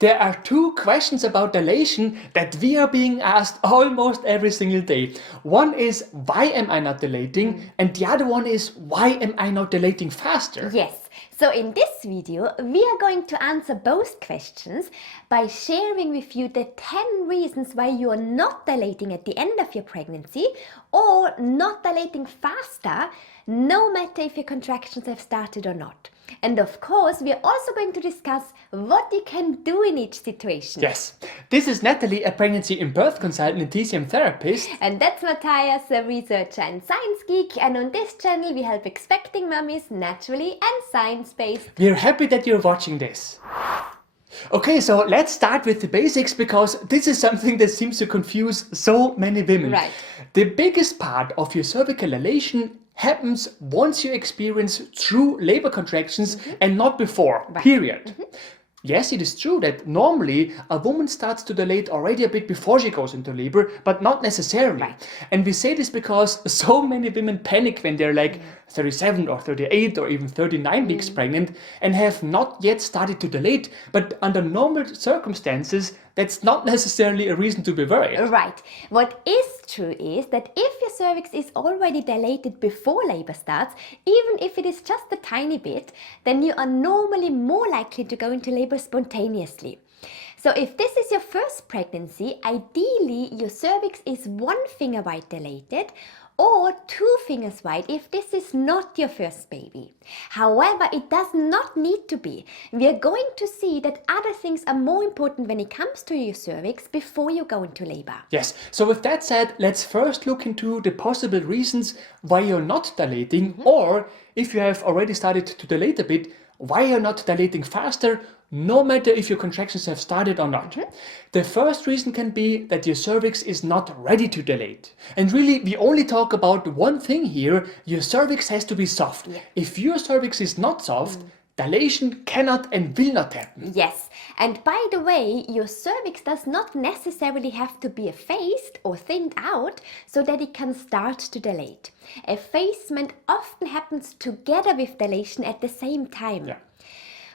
There are two questions about dilation that we are being asked almost every single day. One is, why am I not dilating? And the other one is, why am I not dilating faster? Yes, so in this video, we are going to answer both questions by sharing with you the 10 reasons why you are not dilating at the end of your pregnancy or not dilating faster, no matter if your contractions have started or not. And of course, we are also going to discuss what you can do in each situation. Yes, this is Natalie, a pregnancy and birth consultant and TCM therapist. And that's Matthias, a researcher and science geek. And on this channel, we help expecting mummies naturally and science-based. We're happy that you're watching this. Okay, so let's start with the basics because this is something that seems to confuse so many women. Right. The biggest part of your cervical dilation happens once you experience true labor contractions and not before, period. Yes, it is true that normally a woman starts to dilate already a bit before she goes into labor, but not necessarily. Right. And we say this because so many women panic when they're like 37 or 38 or even 39 weeks pregnant and have not yet started to dilate. But under normal circumstances, that's not necessarily a reason to be worried. Right. What is true is that if your cervix is already dilated before labor starts, even if it is just a tiny bit, then you are normally more likely to go into labor spontaneously. So if this is your first pregnancy, ideally your cervix is 1 finger wide dilated or 2 fingers wide if this is not your first baby. However, it does not need to be. We are going to see that other things are more important when it comes to your cervix before you go into labor. Yes, so with that said, let's first look into the possible reasons why you're not dilating, or if you have already started to dilate a bit, why you're not dilating faster, no matter if your contractions have started or not. The first reason can be that your cervix is not ready to dilate. And really, we only talk about one thing here, your cervix has to be soft. If your cervix is not soft, dilation cannot and will not happen. Yes, and by the way, your cervix does not necessarily have to be effaced or thinned out so that it can start to dilate. Effacement often happens together with dilation at the same time. Yeah.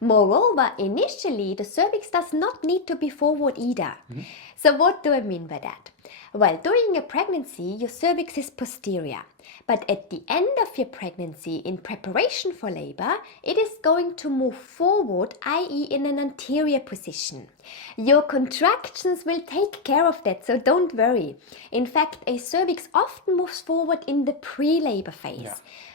Moreover, initially, the cervix does not need to be forward either. So what do I mean by that? Well, during your pregnancy, your cervix is posterior. But at the end of your pregnancy, in preparation for labor, it is going to move forward, i.e. in an anterior position. Your contractions will take care of that, so don't worry. In fact, a cervix often moves forward in the pre-labor phase. Yeah.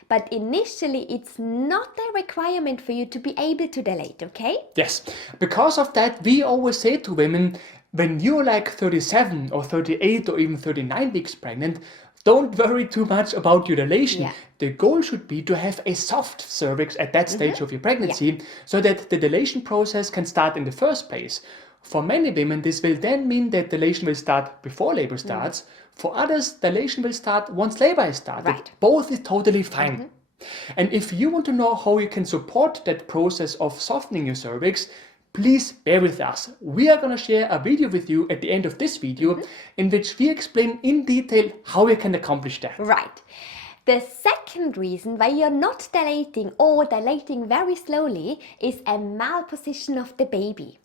But initially, it's not a requirement for you to be able to dilate, okay? Yes, because of that, we always say to women, when you're like 37 or 38 or even 39 weeks pregnant, don't worry too much about your dilation. Yeah. The goal should be to have a soft cervix at that stage of your pregnancy so that the dilation process can start in the first place. For many women, this will then mean that dilation will start before labor starts. For others, dilation will start once labor has started. Right. Both is totally fine. And if you want to know how you can support that process of softening your cervix, please bear with us. We are going to share a video with you at the end of this video in which we explain in detail how you can accomplish that. Right. The second reason why you're not dilating or dilating very slowly is a malposition of the baby.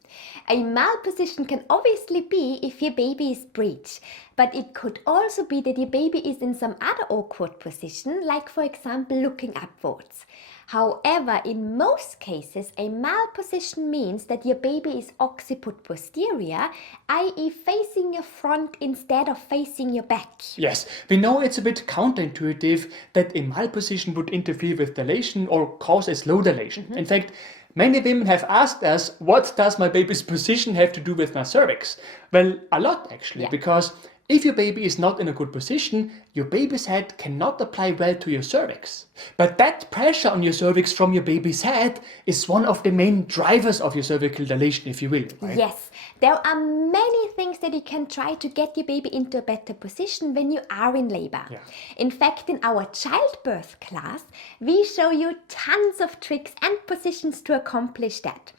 A malposition can obviously be if your baby is breech, but it could also be that your baby is in some other awkward position, like for example looking upwards. However, in most cases, a malposition means that your baby is occiput posterior, i.e. facing your front instead of facing your back. Yes, we know it's a bit counterintuitive that a malposition would interfere with dilation or cause a slow dilation. In fact, many women have asked us, what does my baby's position have to do with my cervix? Well, a lot actually, because if your baby is not in a good position, your baby's head cannot apply well to your cervix. But that pressure on your cervix from your baby's head is one of the main drivers of your cervical dilation, if you will. Right? Yes, there are many things that you can try to get your baby into a better position when you are in labor. Yeah. In fact, in our childbirth class, we show you tons of tricks and positions to accomplish that.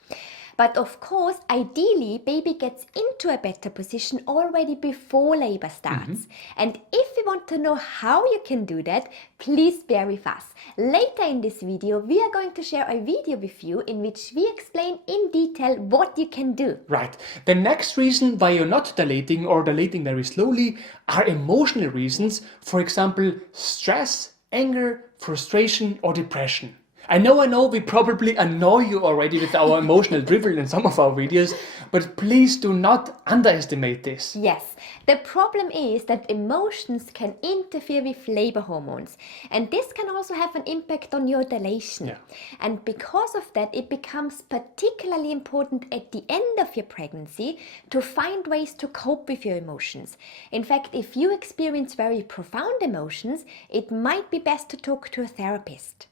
But of course, ideally, baby gets into a better position already before labor starts. And if you want to know how you can do that, please bear with us. Later in this video, we are going to share a video with you in which we explain in detail what you can do. Right. The next reason why you're not dilating or dilating very slowly are emotional reasons. For example, stress, anger, frustration, or depression. I know, we probably annoy you already with our emotional drivel in some of our videos, but please do not underestimate this. Yes, the problem is that emotions can interfere with labor hormones, and this can also have an impact on your dilation. Yeah. And because of that, it becomes particularly important at the end of your pregnancy to find ways to cope with your emotions. In fact, if you experience very profound emotions, it might be best to talk to a therapist.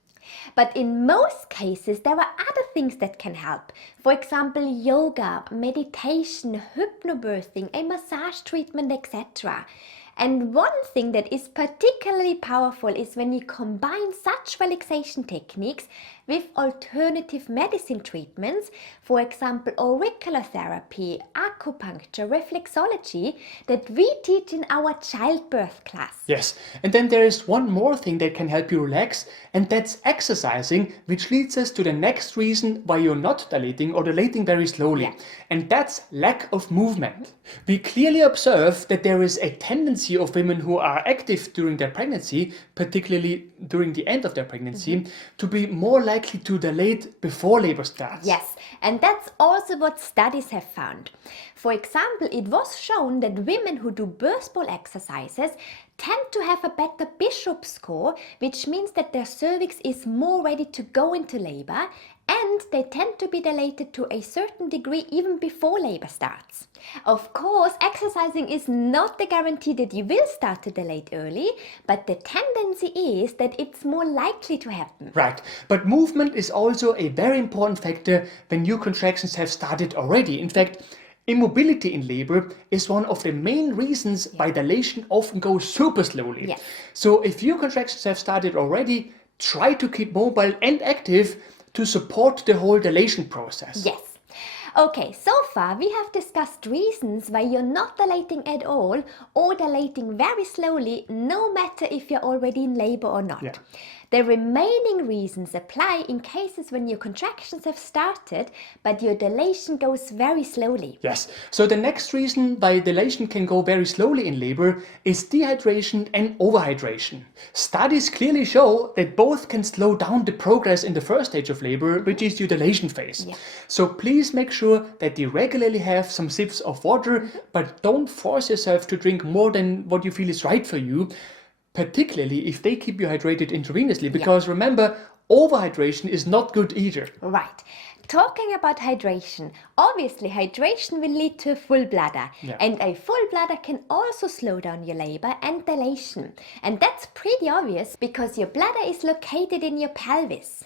But in most cases, there are other things that can help. For example, yoga, meditation, hypnobirthing, a massage treatment, etc. And one thing that is particularly powerful is when you combine such relaxation techniques with alternative medicine treatments, for example, auricular therapy, acupuncture, reflexology, that we teach in our childbirth class. Yes, and then there is one more thing that can help you relax, and that's exercising, which leads us to the next reason why you're not dilating or dilating very slowly. Yeah. And that's lack of movement. We clearly observe that there is a tendency of women who are active during their pregnancy, particularly during the end of their pregnancy, to be more likely to dilate before labor starts. Yes, and that's also what studies have found. For example, it was shown that women who do birth ball exercises tend to have a better Bishop score, which means that their cervix is more ready to go into labor, and they tend to be dilated to a certain degree even before labor starts. Of course, exercising is not the guarantee that you will start to dilate early, but the tendency is that it's more likely to happen. Right, but movement is also a very important factor when your contractions have started already. In fact, immobility in labor is one of the main reasons why dilation often goes super slowly. Yes. So if your contractions have started already, try to keep mobile and active to support the whole dilation process. Yes. Okay, so far we have discussed reasons why you're not dilating at all or dilating very slowly, no matter if you're already in labor or not. Yeah. The remaining reasons apply in cases when your contractions have started, but your dilation goes very slowly. Yes, so the next reason why dilation can go very slowly in labor is dehydration and overhydration. Studies clearly show that both can slow down the progress in the first stage of labor, which is your dilation phase. Yeah. So please make sure that you regularly have some sips of water, but don't force yourself to drink more than what you feel is right for you, particularly if they keep you hydrated intravenously, because remember, overhydration is not good either. Right. Talking about hydration, obviously hydration will lead to a full bladder, Yeah. and a full bladder can also slow down your labor and dilation. And that's pretty obvious because your bladder is located in your pelvis.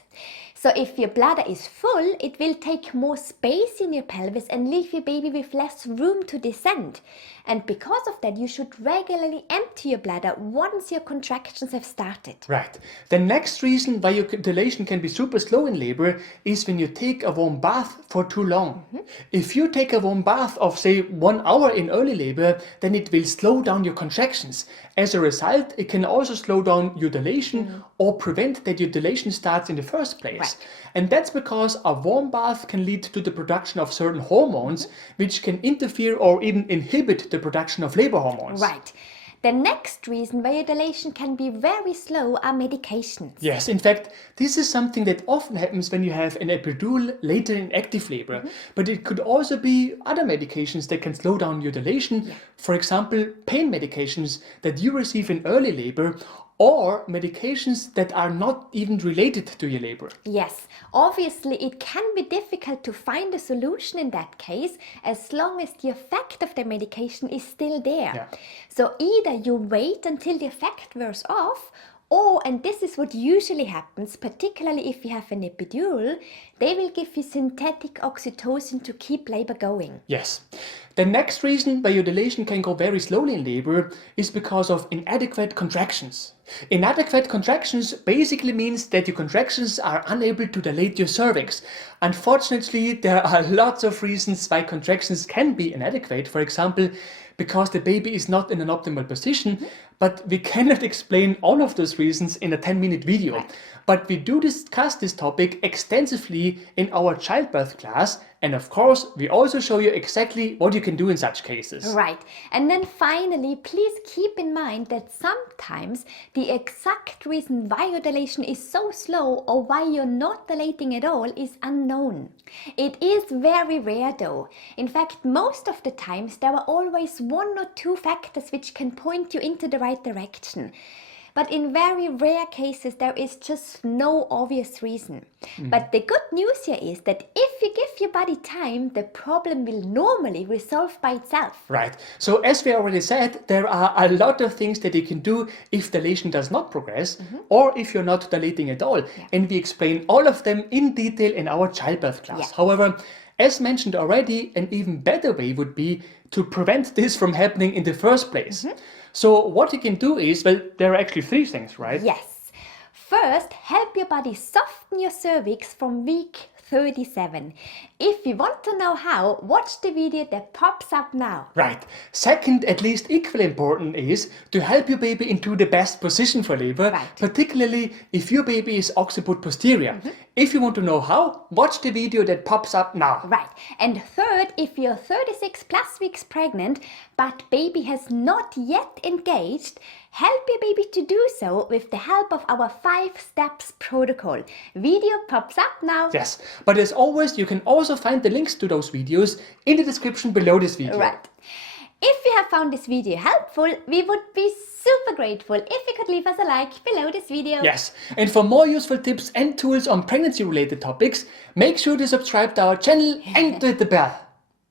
So if your bladder is full, it will take more space in your pelvis and leave your baby with less room to descend. And because of that, you should regularly empty your bladder once your contractions have started. Right. The next reason why your dilation can be super slow in labor is when you take a warm bath for too long. If you take a warm bath of, say, 1 hour in early labor, then it will slow down your contractions. As a result, it can also slow down your dilation or prevent that your dilation starts in the first place. Right. And that's because a warm bath can lead to the production of certain hormones, which can interfere or even inhibit the production of labor hormones. Right. The next reason why your dilation can be very slow are medications. Yes, in fact, this is something that often happens when you have an epidural later in active labor. But it could also be other medications that can slow down your dilation. For example, pain medications that you receive in early labor, or medications that are not even related to your labor. Yes, obviously it can be difficult to find a solution in that case as long as the effect of the medication is still there. Yeah. So either you wait until the effect wears off, Or, and this is what usually happens, particularly if you have an epidural, they will give you synthetic oxytocin to keep labor going. Yes. The next reason why your dilation can go very slowly in labor is because of inadequate contractions. Inadequate contractions basically means that your contractions are unable to dilate your cervix. Unfortunately, there are lots of reasons why contractions can be inadequate. For example, because the baby is not in an optimal position, but we cannot explain all of those reasons in a 10-minute video. But we do discuss this topic extensively in our childbirth class, and of course, we also show you exactly what you can do in such cases. Right. And then finally, please keep in mind that sometimes the exact reason why your dilation is so slow or why you're not dilating at all is unknown. It is very rare though. In fact, most of the times there are always one or two factors which can point you into the right direction. But in very rare cases, there is just no obvious reason. But the good news here is that if you give your body time, the problem will normally resolve by itself. Right. So as we already said, there are a lot of things that you can do if dilation does not progress or if you're not dilating at all. And we explain all of them in detail in our childbirth class. However, as mentioned already, an even better way would be to prevent this from happening in the first place. So what you can do is, well, there are actually three things, right? Yes. First, help your body soften your cervix from week 37. If you want to know how, watch the video that pops up now. Right. Second, at least equally important, is to help your baby into the best position for labor, particularly if your baby is occiput posterior. If you want to know how, watch the video that pops up now. Right. And third, if you're 36 plus weeks pregnant, but baby has not yet engaged, help your baby to do so with the help of our 5 steps protocol. Video pops up now. Yes, but as always, you can also find the links to those videos in the description below this video. Right. If you have found this video helpful, we would be super grateful if you could leave us a like below this video. Yes, and for more useful tips and tools on pregnancy-related topics, make sure to subscribe to our channel and hit the bell.